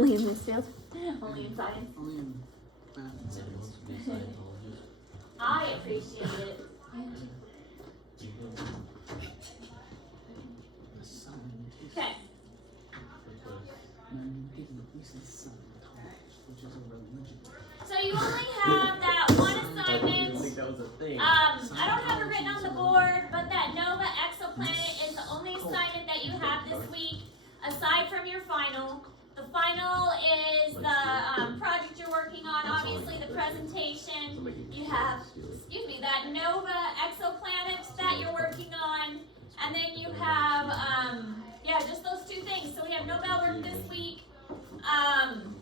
Only in this field. Only in science. Only in math. I appreciate it. The sun is. Okay. Which is a religion. So you only have that one assignment. I don't have it written on the board, but that Nova exoplanet is the only assignment that you have this week, aside from your final. The final is the project you're working on, obviously the presentation. You have, that Nova exoplanet that you're working on, and then you have, just those two things. So we have Nobel work this week, and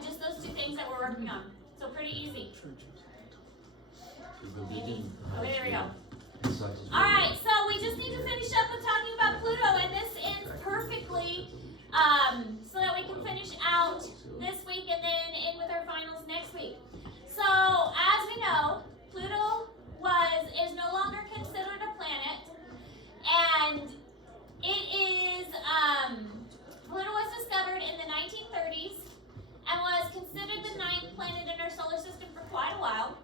just those two things that we're working on. So pretty easy. Maybe. Okay, there we go. Alright, so we just need to finish up with talking about Pluto, and this ends perfectly, so that we can finish out this week and then end with our finals next week. So, as we know, Pluto is no longer considered a planet, and it is, Pluto was discovered in the 1930s and was considered the 9th planet in our solar system for quite a while.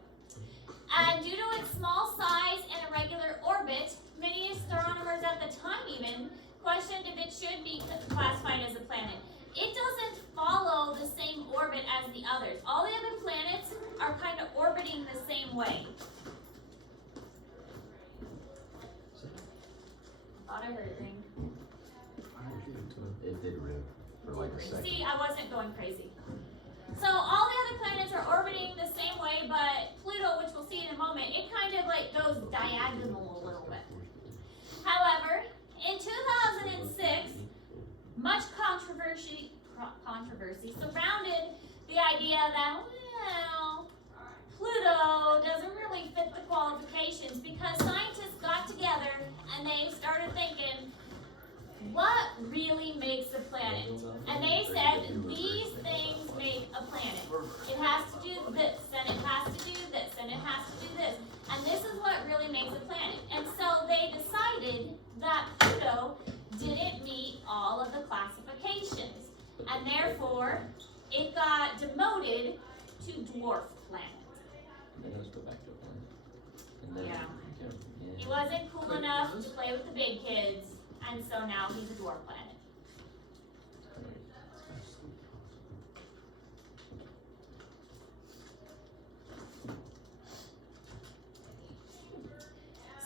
And due to its small size and irregular orbit, many astronomers at the time even questioned if it should be classified as a planet. It doesn't follow the same orbit as the others. All the other planets are kind of orbiting the same way. Thought I heard a ring. It did rip for like a second. See, I wasn't going crazy. So all the other planets are orbiting the same way, but Pluto, which we'll see in a moment, it kind of like goes diagonal a little bit. However, in 2006, much controversy surrounded the idea that, well, Pluto doesn't really fit the qualifications, because scientists got together and they started thinking, what really makes a planet? And they said, these things make a planet. It has to do this, and it has to do this, and it has to do this. And this is what really makes a planet. And so they decided that Pluto didn't meet all of the classifications. And therefore, it got demoted to dwarf planet. And then let's go back to a planet. And then, He wasn't cool enough to play with the big kids, and so now he's a dwarf planet.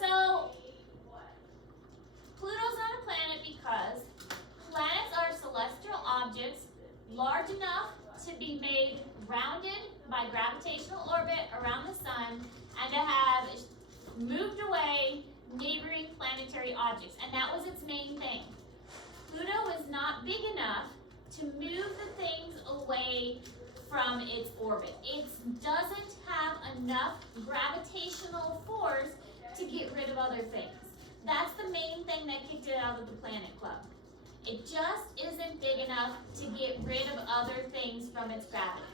So, Pluto's not a planet because planets are celestial objects large enough to be made rounded by gravitational orbit around the sun and to have moved away neighboring planetary objects, and that was its main thing. Pluto is not big enough to move the things away from its orbit. It doesn't have enough gravitational force to get rid of other things. That's the main thing that kicked it out of the Planet Club. It just isn't big enough to get rid of other things from its gravity.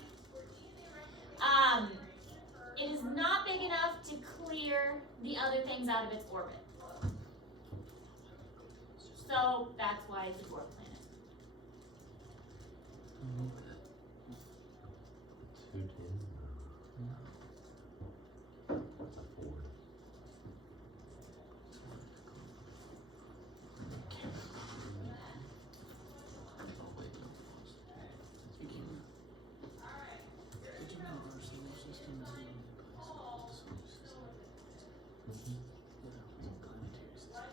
It is not big enough to clear the other things out of its orbit. So that's why it's a dwarf planet. 210. That's a 4. Did you know our solar system is the only place of the solar system without planetary systems?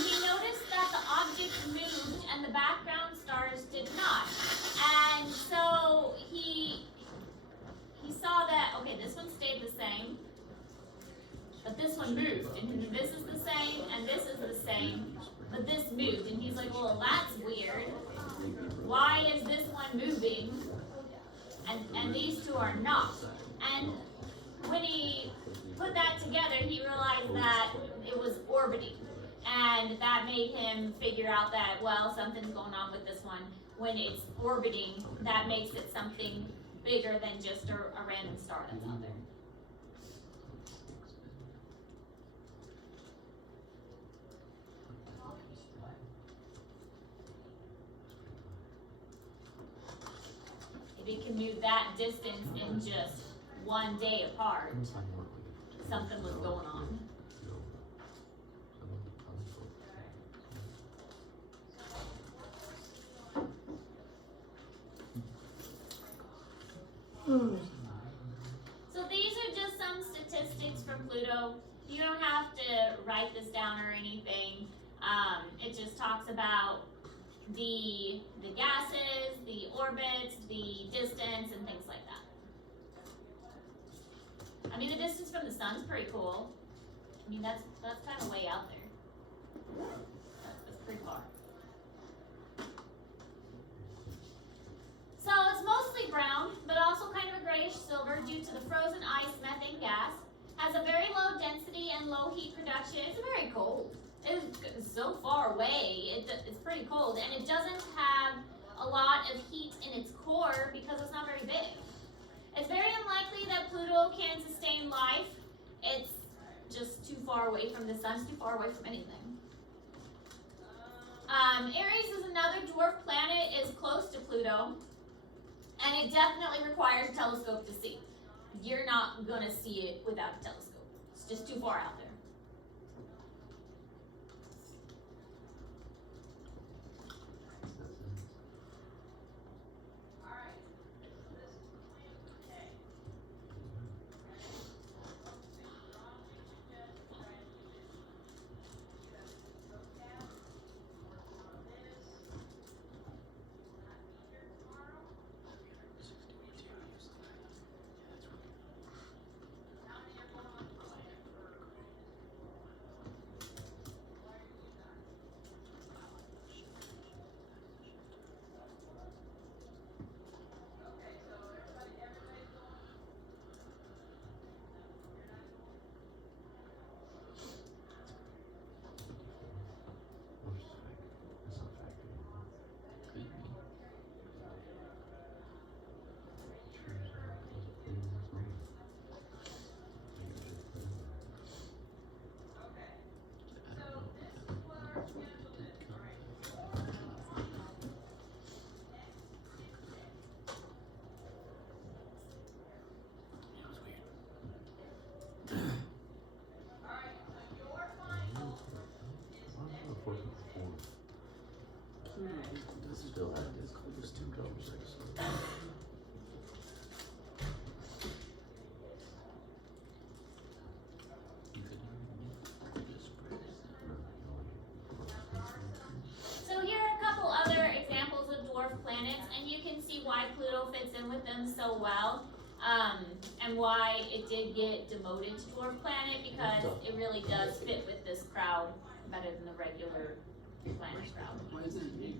he noticed that the object moved and the background stars did not. And so he saw that, okay, this one stayed the same, but this one moved, and this is the same, and this is the same, but this moved. And he's like, well, that's weird. Why is this one moving, and these two are not? And when he put that together, he realized that it was orbiting. And that made him figure out that, well, something's going on with this one. When it's orbiting, that makes it something bigger than just a random star that's out there. If it can move that distance in just one day apart, something was going on. So these are just some statistics from Pluto. You don't have to write this down or anything. It just talks about the gases, the orbits, the distance, and things like that. I mean, the distance from the sun's pretty cool. I mean, that's kind of way out there. That's pretty far. So it's mostly brown, but also kind of a grayish silver due to the frozen ice methane gas. Has a very low density and low heat production. It's very cold. It's so far away. It's pretty cold, and it doesn't have a lot of heat in its core because it's not very big. It's very unlikely that Pluto can sustain life. It's just too far away from the sun. It's too far away from anything. Aries is another dwarf planet. Is close to Pluto. And it definitely requires a telescope to see. You're not going to see it without a telescope. It's just too far out there. Still had this. Just two colors. So here are a couple other examples of dwarf planets, and you can see why Pluto fits in with them so well, and why it did get demoted to dwarf planet, because it really does fit with this crowd better than the regular planet crowd. Why is it pink?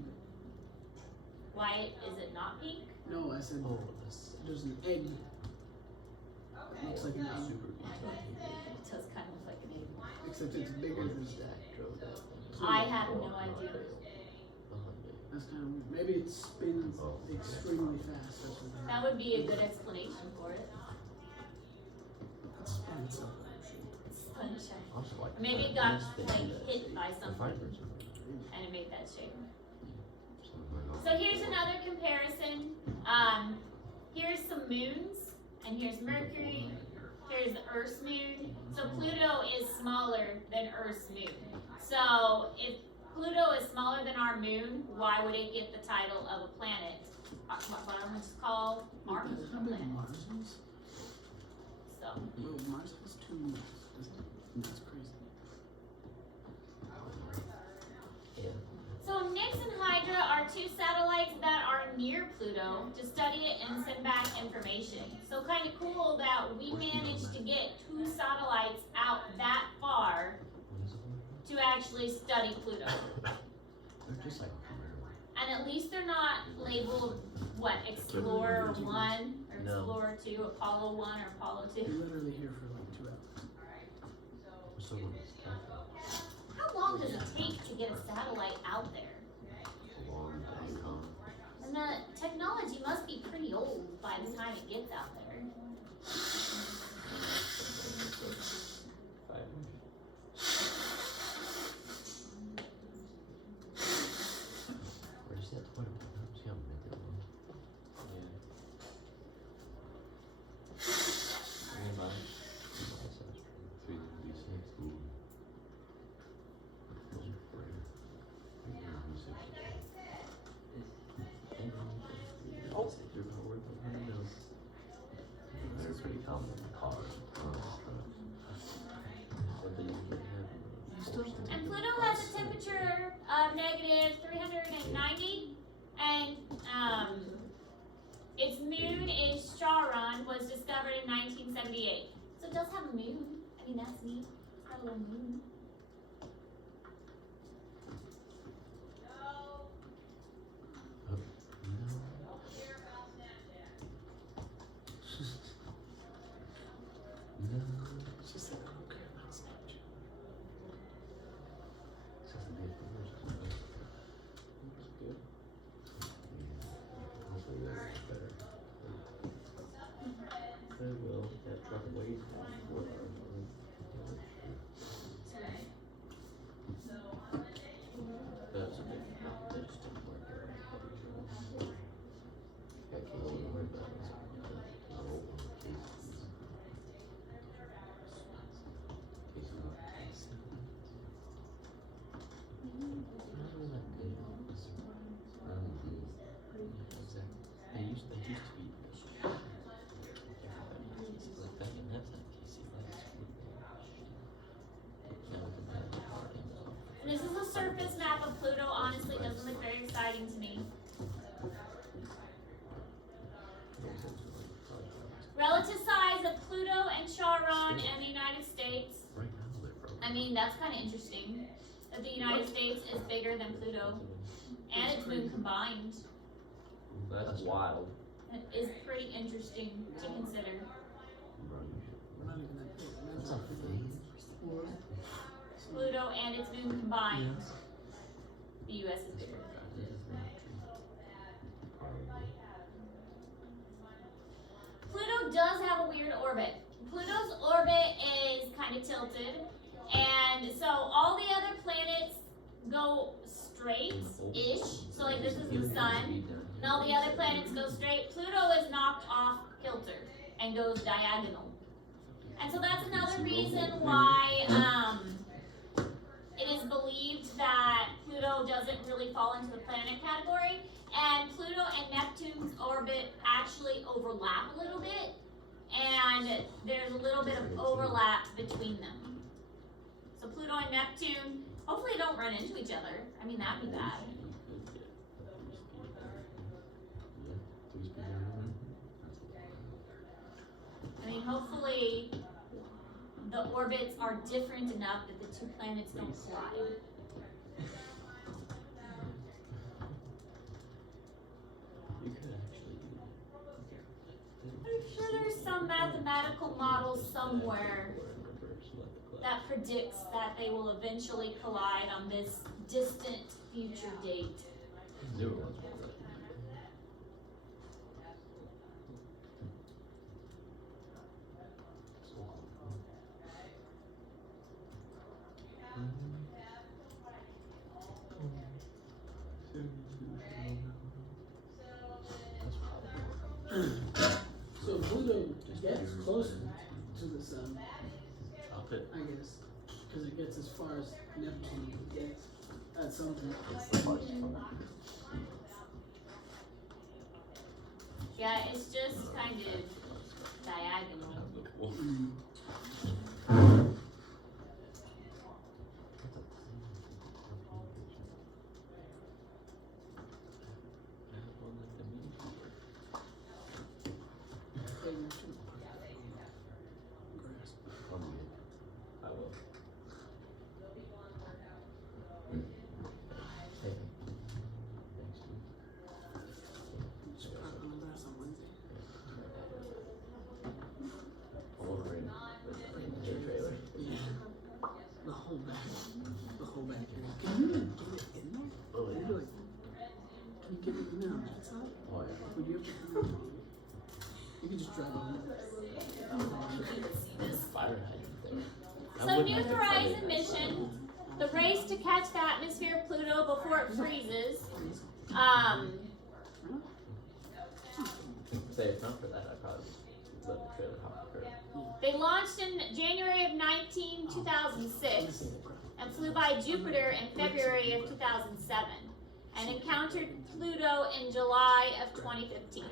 Why is it not pink? No, I said there's an egg. It looks like an egg. It does kind of look like an egg. Except it's bigger than I have no idea. That's kind of weird. Maybe it spins extremely fast or something. That would be a good explanation for it. It spins so Sunshine. Maybe it got like hit by something and it made that shape. So here's another comparison. Here's some moons, and here's Mercury. Here's the Earth's moon. So Pluto is smaller than Earth's moon. So if Pluto is smaller than our moon, why would it get the title of a planet? What I'm just call Mars is a How big planet. Mars is? So Well, Mars has 2 moons, doesn't it? That's crazy. send back information. So kind of cool that we managed to get 2 satellites out that far to actually study Pluto. They're just like And at least they're not labeled, what, Explorer 1 or Explorer 2, Apollo 1 or Apollo 2. You're literally here for like 2 hours. so How long does it take to get a satellite out there? long time. And the technology must be pretty old by the time it gets out there. Where'd you see that Twitter? See how many there were? They're pretty common in cars and trucks. What they usually have. And Pluto has a temperature of negative 390, and its moon is Charon, was discovered in 1978. So it does have a moon. I mean, that's neat. It's got a little moon. She said, I don't care about Snapchat. Good. They will. That truck weighs That's a big they just didn't work there. Got Casey to worry about it. They used to be like back in that time, Casey This is a surface map of Pluto. Honestly, doesn't look very exciting to me. Relative size of Pluto and Charon and the United States. Right now they're broken. I mean, that's kind of interesting. That the United States is bigger than Pluto and its moon combined. That's wild. It is pretty interesting to consider. We're not even that big. That's Imagine a if thing. or Pluto and its moon combined. The US is bigger. Pluto does have a weird orbit. Pluto's orbit is kind of tilted, and so all the other planets go straight-ish. So like this is the sun, and all the other planets go straight. Pluto is knocked off kilter and goes diagonal. And so that's another reason why it is believed that Pluto doesn't really fall into the planet category. And Pluto and Neptune's orbit actually overlap a little bit, and there's a little bit of overlap between them. So Pluto and Neptune hopefully don't run into each other. I mean, that'd be bad. I mean, hopefully the orbits are different enough that the two planets don't collide. I'm sure there's some mathematical model somewhere that predicts that they will eventually collide on this distant future date. so Pluto gets closer to the sun, I guess, because it gets as far as Neptune gets at some point. Yeah, it's just kind of diagonal. You can just drive on Fire hydrant there. So New Horizon mission, the race to catch the atmosphere of Pluto before it freezes. Say if not for that, I'd probably let the trailer hop the curb. They launched in January of 2006 and flew by Jupiter in February of 2007 and encountered Pluto in July of 2015.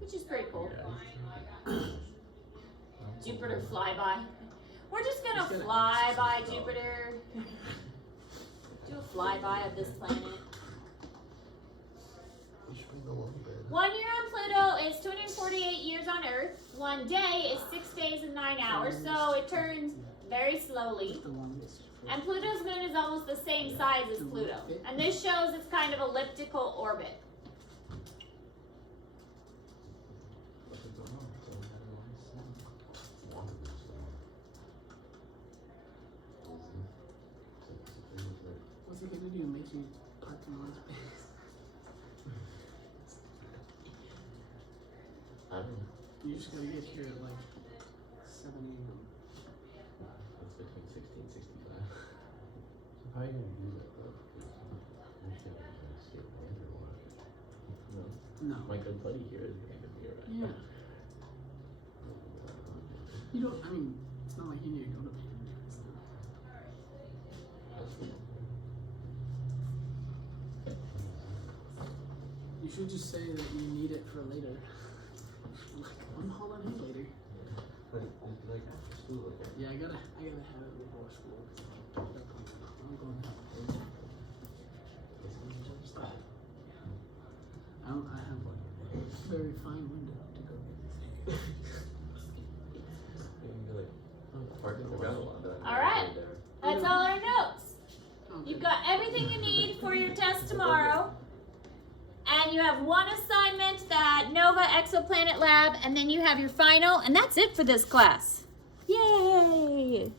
Which is pretty cool. Jupiter flyby. We're just gonna fly by Jupiter. Do a flyby of this planet. 1 year on Pluto is 248 years on Earth. 1 day is 6 days and 9 hours, so it turns very slowly. And Pluto's moon is almost the same size as Pluto. And this shows its kind of elliptical orbit. What's he gonna do? Make you park in one space? I don't know. You just gotta get here at like 7 a.m. It's between 60 and 65. I'm probably gonna do that though. I'm just gonna skip land or what? No. No. My good buddy here is gonna be around. Yeah. You don't, I mean, it's not like you need to go to paradise. You should just say that you need it for later. Like, I'm hauling hay later. But like after school, okay. Yeah, I gotta have it before school. I'm going to I have like a very fine window to go get this. All right, that's all our notes. You've got everything you need for your test tomorrow. And you have one assignment, that NOVA Exoplanet Lab, and then you have your final, and that's it for this class. Yay!